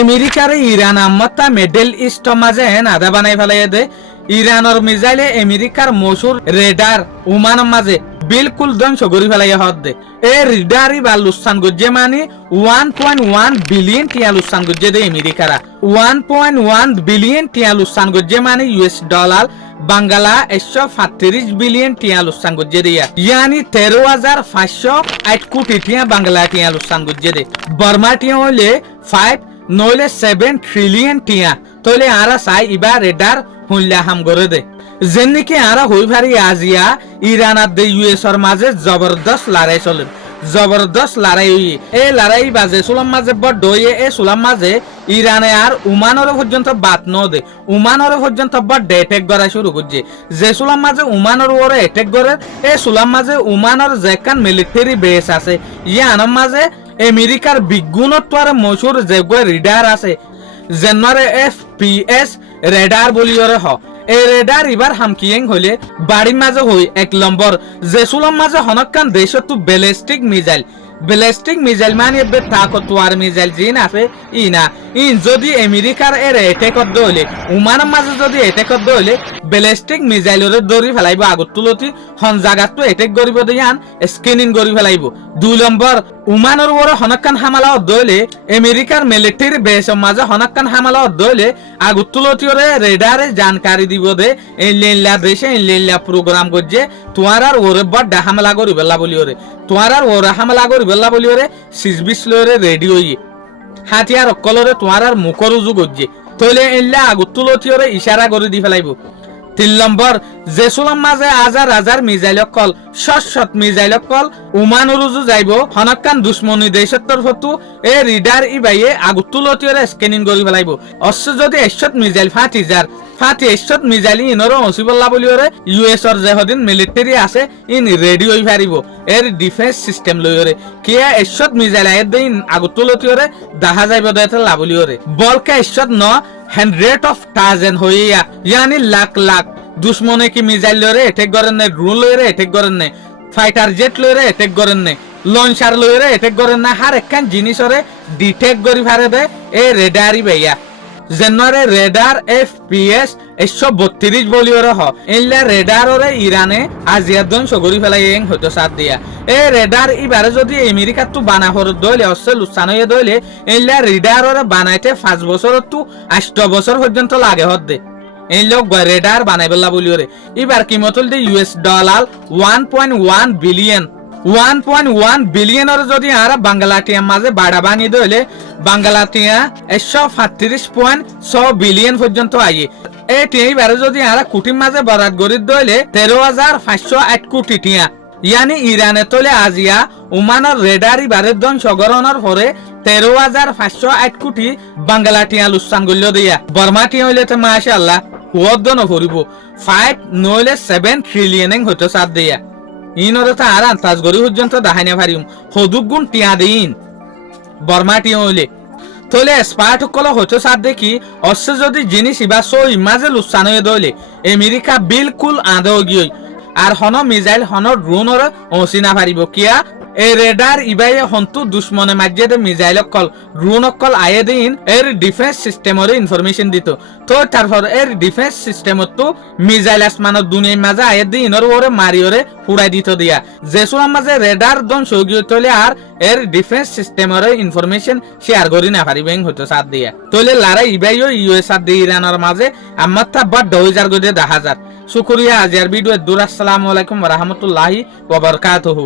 আমেরিকার Iran আম্মতা middle east মাঝে আধা বানাই ফেলাই দে ইরানের মিসাইলে আমেরিকার মসুর রেডার ওমান মাঝে বিলকুল ধ্বংস করে ফেলাই হদ দে এ রেডারই বা লুসান গজ্জে মানে 1.1 বিলিয়ন টিয়া লুসান গজ্জে দে আমেরিকারা 1.1 বিলিয়ন টিয়া লুসান গজ্জে মানে ইউএস ডলার বাংলা 135 বিলিয়ন টিয়া লুসান গজ্জে দিয়া ইয়ানি 13,508 কোটি টিয়া বাংলা টিয়া লুসান গজ্জে দে বর্মা টিয়া হইলে 5 নইলে 7 ট্রিলিয়ন টিয়া তইলে আরা চাই ইবা রেডার হুল্লা হাম করে দে যেনকি আরা হই ভারি আজিয়া ইরান আর দে ইউএস এর মাঝে জবরদস্ত লড়াই চলে জবরদস্ত লড়াই হই এই লড়াই বাজে সুলাম মাঝে বড় হয়ে এই সুলাম মাঝে ইরানে আর উমানর পর্যন্ত বাত ন দে উমানর পর্যন্ত বড় অ্যাটাক করা শুরু করছে যে সুলাম মাঝে উমানর ওরে অ্যাটাক করে এই সুলাম মাঝে উমানর যেকান মিলিটারি বেস আছে ইয়ানোর মাঝে আমেরিকার বিগুণত্ব আর মশুর যেগুলো রেডার আছে যেনরে FPS রেডার বলিওরে হ এই রেডার এবার হামকিয়েং হইলে বাড়ির মাঝে হই 1 নম্বর জেসুলম মাঝে হনকান দেশত ব্যালিস্টিক মিসাইল মানে বে তাকতওয়ার মিসাইল জিন আছে ইনা ইন যদি আমেরিকার এর অ্যাটাক করতে হইলে উমানের মাঝে যদি অ্যাটাক করতে হইলে ব্যালিস্টিক মিসাইলরে দড়ি ফেলাইব আগত তুলতি হন জায়গাতো অ্যাটাক করিব দিয়ান স্ক্যানিং করি ফেলাইব 2 নম্বর উমানের ওরে হনকান হামলা হইলে আমেরিকার মিলিটারি বেসের মাঝে হনকান হামলা হইলে আগত তুলতি ওরে রেডারে জানকারি দিব দে এই লেলা দেশে এই লেলা প্রোগ্রাম করছে তোয়ারার ওরে বড় হামলা করি বেলা বলি ওরে তোয়ারার ওরে হামলা করি বেলা বলি ওরে 26 লরে রেডি হইয়ে হাতিয়ার অকলরে তোয়ারার মুখর উজু করছে তইলে এল্লা আগত তুলতি ওরে ইশারা করে দি ফেলাইব 3 নম্বর জেসুলাম মাঝে হাজার মিসাইল কল শত মিসাইল কল উমান উরুজু যাইব হনকান দুশ্মনী দেশের তরফতো এ রিডার ইবাইয়ে আগত তুলতি ওরে স্ক্যানিং করি ফেলাইব অশ্ব যদি 100 মিসাইল ফাটি 100 মিসাইল ইনর অসিবল্লা বলি ওরে ইউএস এর যেহদিন মিলিটারি আছে ইন রেডি হই পারিব এর ডিফেন্স সিস্টেম লই ওরে কিয়া 100 মিসাইল আই দিন আগত তুলতি ওরে দেখা যাইব দেতে লাবলি ওরে বলকা 100 ন 100,000 হইয়া ইয়ানি লাখ দুশ্মনে কি মিসাইল লরে অ্যাটাক করেন না ড্রোন লরে অ্যাটাক করেন না ফাইটার জেট লরে অ্যাটাক করেন না লঞ্চার লরে অ্যাটাক করেন না হার একখান জিনিসরে ডিটেক্ট করি পারে দে এই রেডারই ভাইয়া জেনরে রেডার FPS 132 বলি ওরে হ এলা রেডার ওরে ইরানে আজিয়া ধ্বংস করি ফেলাই এং হয়তো সাথ দিয়া এই রেডার ইবারে যদি আমেরিকা তো বানা হরত দইলে অসল উসানয়ে দইলে এলা রেডার ওরে বানাইতে 5 বছর তো 8 বছর পর্যন্ত লাগে হদ দে এই লোক রেডার বানাইবেলা বলি ওরে এবার কিমতল দে ইউএস ডলার 1.1 বিলিয়ন 1.1 বিলিয়নের যদি আর বাংলাটিয়া মাঝে বাড়া বানি দইলে বাংলাটিয়া 135.6 বিলিয়ন পর্যন্ত আইয়ে এইবারে যদি আর কোটির মাঝে বরাদ গরি দইলে 13,508 কোটি টিয়া ইয়ানি ইরানে তলে আজিয়া ওমানের রেডারি বারে ধ্বংস গরণের পরে 13,508 কোটি বাংলাটিয়া লুসান গল্য দিয়া বর্মাটিয়া হইলে তো মাশাআল্লাহ হুয়দ ন করিব 5 নইলে 7 ট্রিলিয়ন হইতো সাথ দিয়া ইনরে তো আর আন্তাজ গরি পর্যন্ত দেখাইনা পারিম হদুক গুণ টিয়া দিন বর্মাটিয়া হইলে তলে স্পার্ট কল হইতো সাথ দেখি অশ্ব যদি জিনিস ইবা সই মাঝে লুসান হয়ে দইলে আমেরিকা বিলকুল আদৌ গিয়ে আর হন মিসাইল হন ড্রোনর অসিনা পারিব কিয়া এই রেডার ইবাই হন্তু দুশ্মনে মাঝে মিসাইল কল ড্রোন কল আয়ে দিন এর ডিফেন্স সিস্টেমর ইনফরমেশন দিত তো তারপর এর ডিফেন্স সিস্টেমত তো মিসাইল আসমানের দুনিয়ার মাঝে আয়ে দিন ওরে মারি ওরে ফুড়াই দিত দিয়া জেসুলার মাঝে রেডার ধ্বংস গিয়ে তলে আর এর ডিফেন্স সিস্টেমর ইনফরমেশন শেয়ার করি না পারিবেন হয়তো সাথ দিয়া তলে লারা ইবাইও ইউএস আর দি ইরানের মাঝে আমার তা বড় 2000 গদে 10,000 শুকরিয়া আজিয়ার ভিডিও দূর আসসালামু আলাইকুম ওয়া রাহমাতুল্লাহি ওয়া বারাকাতুহু।